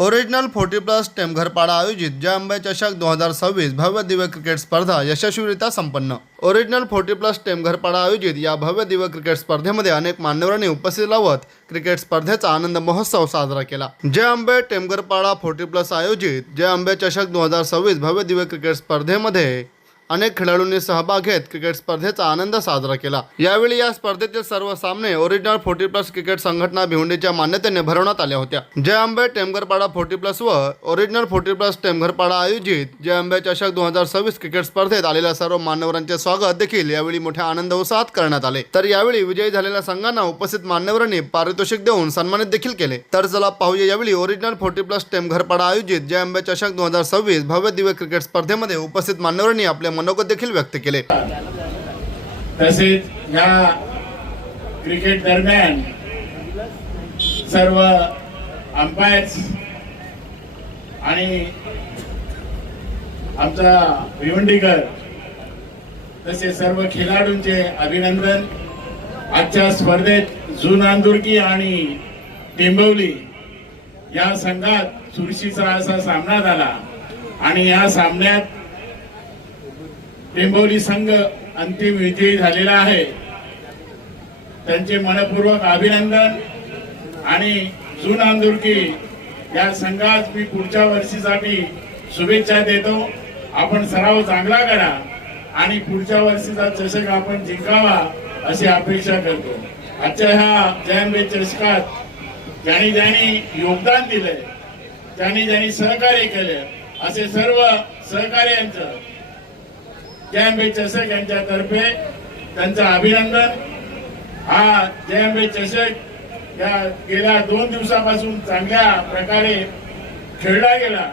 Original 40+ टेमघरपाडा आयोजित जय अंबे चषक 2026 भव्य दिव्य क्रिकेट स्पर्धा यशस्वीरित्या संपन्न। ओरिजिनल 40+ टेमघरपाडा आयोजित या भव्य दिव्य क्रिकेट स्पर्धेमध्ये अनेक मान्यवरांनी उपस्थित लावत क्रिकेट स्पर्धेचा आनंद महोत्सव साजरा केला। जय अंबे टेमघरपाडा 40+ आयोजित जय अंबे चषक 2026 भव्य दिव्य क्रिकेट स्पर्धेमध्ये अनेक खेळाडूंनी सहभाग घेत क्रिकेट स्पर्धेचा आनंद साजरा केला। यावेळी या स्पर्धेतील सर्व सामने ओरिजिनल 40+ क्रिकेट संघटना भिवंडीच्या मान्यतेने भरवण्यात आल्या होत्या। जय अंबे टेमघरपाडा 40+ व ओरिजिनल 40+ टेमघरपाडा आयोजित जय अंबे चषक 2026 क्रिकेट स्पर्धेत आलेल्या सर्व मान्यवरांचे स्वागत देखील यावेळी मोठ्या आनंद उत्साहात करण्यात आले। तर यावेळी विजयी झालेल्या संघांना उपस्थित मान्यवरांनी पारितोषिक देऊन सन्मानित देखील केले। तर चला पाहूया यावेळी ओरिजिनल 40+ टेमघरपाडा आयोजित जय अंबे चषक 2026 भव्य दिव्य क्रिकेट स्पर्धेमध्ये उपस्थित मान्यवरांनी आपले मनोगत देखील व्यक्त केले। तसेच या क्रिकेट दरम्यान सर्व अंपायर्स आणि आमचा भिवंडीकर तसे सर्व खेळाडूंचे अभिनंदन। आजच्या स्पर्धेत जुनांदुर्की आणि टेंबवली या संघात चुरशीचा असा सामना झाला आणि या सामन्यात टेंबवली संघ अंतिम विजयी झालेला आहे। त्यांचे मनपूर्वक अभिनंदन आणि जुनांदुर्की या संघास मी पुढच्या वर्षीसाठी शुभेच्छा देतो। आपण सराव चांगला करा आणि पुढच्या वर्षीचा चषक आपण जिंकावा अशी अपेक्षा करतो। आजच्या ह्या जय अंबे चषकात ज्यांनी ज्यांनी योगदान दिले, ज्यांनी ज्यांनी सहकार्य केले, असे सर्व सहकार्यांचं जय अंबे चषक यांच्यातर्फे त्यांचं अभिनंदन। हा जय अंबे चषक या गेल्या 2 दिवसापासून चांगल्या प्रकारे खेळला गेला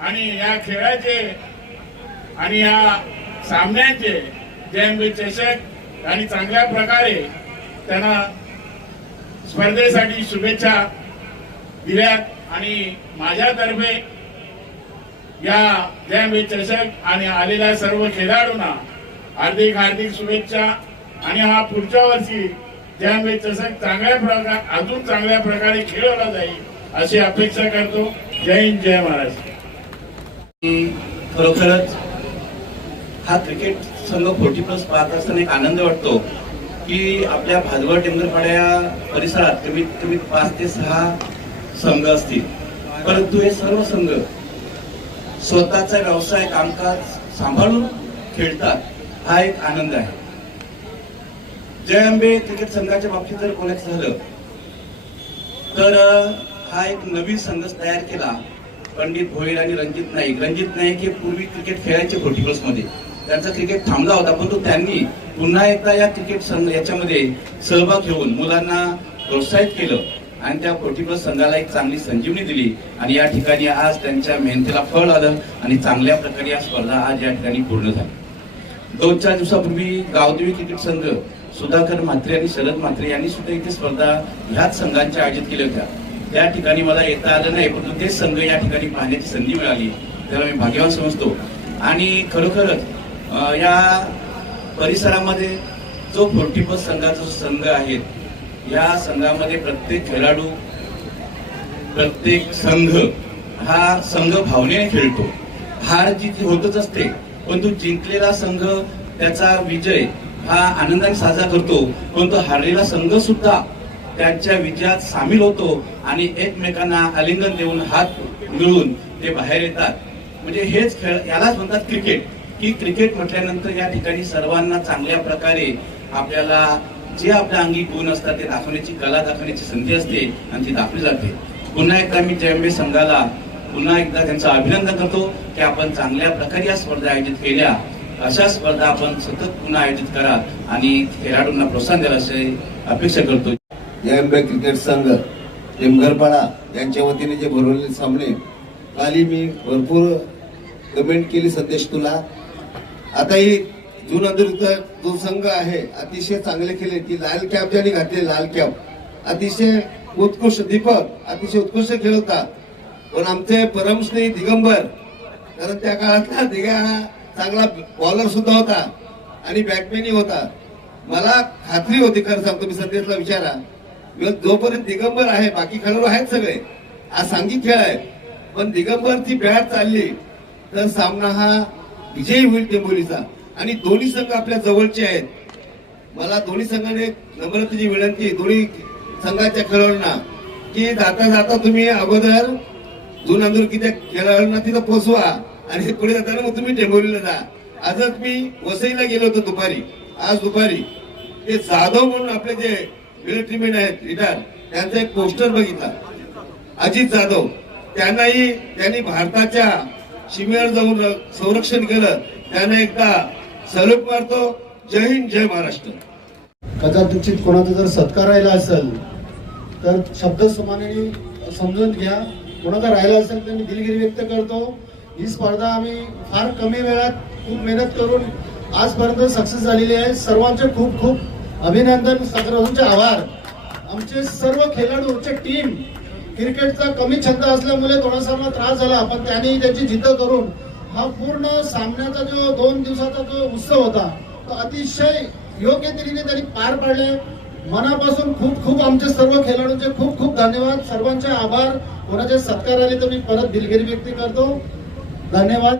आणि या खेळाचे आणि या सामन्याचे जय अंबे चषक आणि चांगल्या प्रकारे त्यांना स्पर्धेसाठी शुभेच्छा दिल्यात आणि माझ्यातर्फे या जय अंबे चषक आणि आलेल्या सर्व खेळाडूंना हार्दिक शुभेच्छा आणि हा पुढच्या वर्षी जय अंबे चषक अजून चांगल्या प्रकारे खेळवला जाईल अशी अपेक्षा करतो। जय हिंद, जय महाराष्ट्र। खरोखरच हा क्रिकेट संघ 40+ पाहत असताना एक आनंद वाटतो की आपल्या भादवड टेमघरपाडा परिसरात कमीत कमी 5 ते 6 संघ असतील, परंतु हे सर्व संघ स्वतःचा व्यवसाय कामकाज सांभाळून खेळतात। हा एक आनंद आहे। जय अंबे क्रिकेट संघाच्या बाबतीत जर बोलायचं झालं तर हा एक नवीन संघ तयार केला। पंडित भोईर आणि रणजित नाईक हे पूर्वी क्रिकेट खेळायचे 40+ मध्ये, त्यांचा क्रिकेट थांबला होता, परंतु त्यांनी पुन्हा एकदा या क्रिकेट संघ याच्यामध्ये सहभाग घेऊन मुलांना प्रोत्साहित केलं आणि त्या 40+ संघाला एक चांगली संजीवनी दिली आणि या ठिकाणी आज त्यांच्या मेहनतीला फळ आलं आणि चांगल्या प्रकारे या स्पर्धा आज या ठिकाणी पूर्ण झाली। 2-4 दिवसापूर्वी गावदेवी क्रिकेट संघ सुधाकर म्हात्रे आणि शरद म्हात्रे यांनी सुद्धा इथे स्पर्धा ह्याच संघांच्या आयोजित केल्या होत्या। त्या ठिकाणी मला येता आलं नाही, परंतु ते संघ या ठिकाणी पाहण्याची संधी मिळाली, त्याला मी भाग्यवान समजतो। आणि खरोखरच या परिसरामध्ये जो 40+ संघाचा संघ आहे, या संघामध्ये प्रत्येक खेळाडू, प्रत्येक संघ हा संघ भावनेने खेळतो। हार जीत होतच असते, परंतु जिंकलेला संघ त्याचा विजय हा आनंदाने साजरा करतो, परंतु हारलेला संघ सुद्धा त्यांच्या विजयात सामील होतो आणि एकमेकांना आलिंगन देऊन हात मिळून ते बाहेर येतात। म्हणजे हेच खेळ, यालाच म्हणतात क्रिकेट, की क्रिकेट म्हटल्यानंतर या ठिकाणी सर्वांना चांगल्या प्रकारे आपल्याला जे आपल्या अंगी गुण असतात ते दाखवण्याची, कला दाखवण्याची संधी असते आणि ती दाखवली जाते। पुन्हा एकदा मी जय अंबे संघाला पुन्हा एकदा त्यांचं अभिनंदन करतो की आपण चांगल्या प्रकारे या स्पर्धा आयोजित केल्या। अशा स्पर्धा आपण सतत पुन्हा आयोजित करा आणि खेळाडूंना प्रोत्साहन द्यायला अशी अपेक्षा करतो। जय अंबे क्रिकेट संघ टेमघरपाडा यांच्या वतीने जे भरवलेले सामने, काली मी भरपूर कमेंट केली संदेश तुला। आताही जुनांदुर्गचा जो संघ आहे अतिशय चांगले खेळले, ती लाल कॅप ज्यांनी घातली, लाल कॅप अतिशय उत्कृष्ट, दीपक अतिशय उत्कृष्ट खेळ होता। पण आमचे परमस्नेही दिगंबर, कारण त्या काळातला दिगा हा चांगला बॉलर सुद्धा होता आणि बॅटमॅनही होता। मला खात्री होती, खरं सांगतो मी, संदेशला विचारा, जोपर्यंत दिगंबर आहे बाकी खेळाडू आहेत सगळे, हा सांघिक खेळ आहे, पण दिगंबरची बॅट चालली तर सामना हा विजयी होईल टेंभुर्णीचा. आणि दोन्ही संघ आपल्या जवळचे आहेत. मला दोन्ही संघाने नम्रतेची विनंती दोन्ही संघाच्या खेळाडूंना की जाता जाता तुम्ही अगोदर जुन अंदुरकीच्या खेळाडूंना तिथं पोहोचवा आणि पुढे जाताना मग तुम्ही टेंभुर्णीला जा. आजच मी वसईला गेलो होतो आज दुपारी ते जाधव म्हणून आपले जे मिलिटरीमॅन आहेत रिटायर, त्यांचा एक पोस्टर बघितला, अजित जाधव. त्यांनी भारताच्या सीमेवर जाऊन संरक्षण केलं. त्यांना एकदा सल्यूट मारतो. जय हिंद, जय महाराष्ट्र. कदाचित कोणाचा जर सत्कार राहिला असेल तर शब्द समानाने समजून घ्या. कोणाचा राहिला असेल तर मी दिलगिरी व्यक्त करतो. ही स्पर्धा आम्ही फार कमी वेळात खूप मेहनत करून आजपर्यंत सक्सेस झालेली आहे. सर्वांचे खूप खूप अभिनंदन, सर्वांचे आभार. आमचे सर्व खेळाडूचे टीम क्रिकेटचा कमी छंद असल्यामुळे थोडासा त्रास झाला, पण त्यांनी त्याची जिद्द करून हा पूर्ण सामन्याचा जो 2 दिवसाचा जो उत्सव होता तो अतिशय योग्य तऱ्हेने त्यांनी पार पाडले. मनापासून खूप खूप आमचे सर्व खेळाडूंचे खूप खूप धन्यवाद. सर्वांचे आभार. कोणाचे सत्कार आले तर मी परत दिलगिरी व्यक्त करतो. धन्यवाद.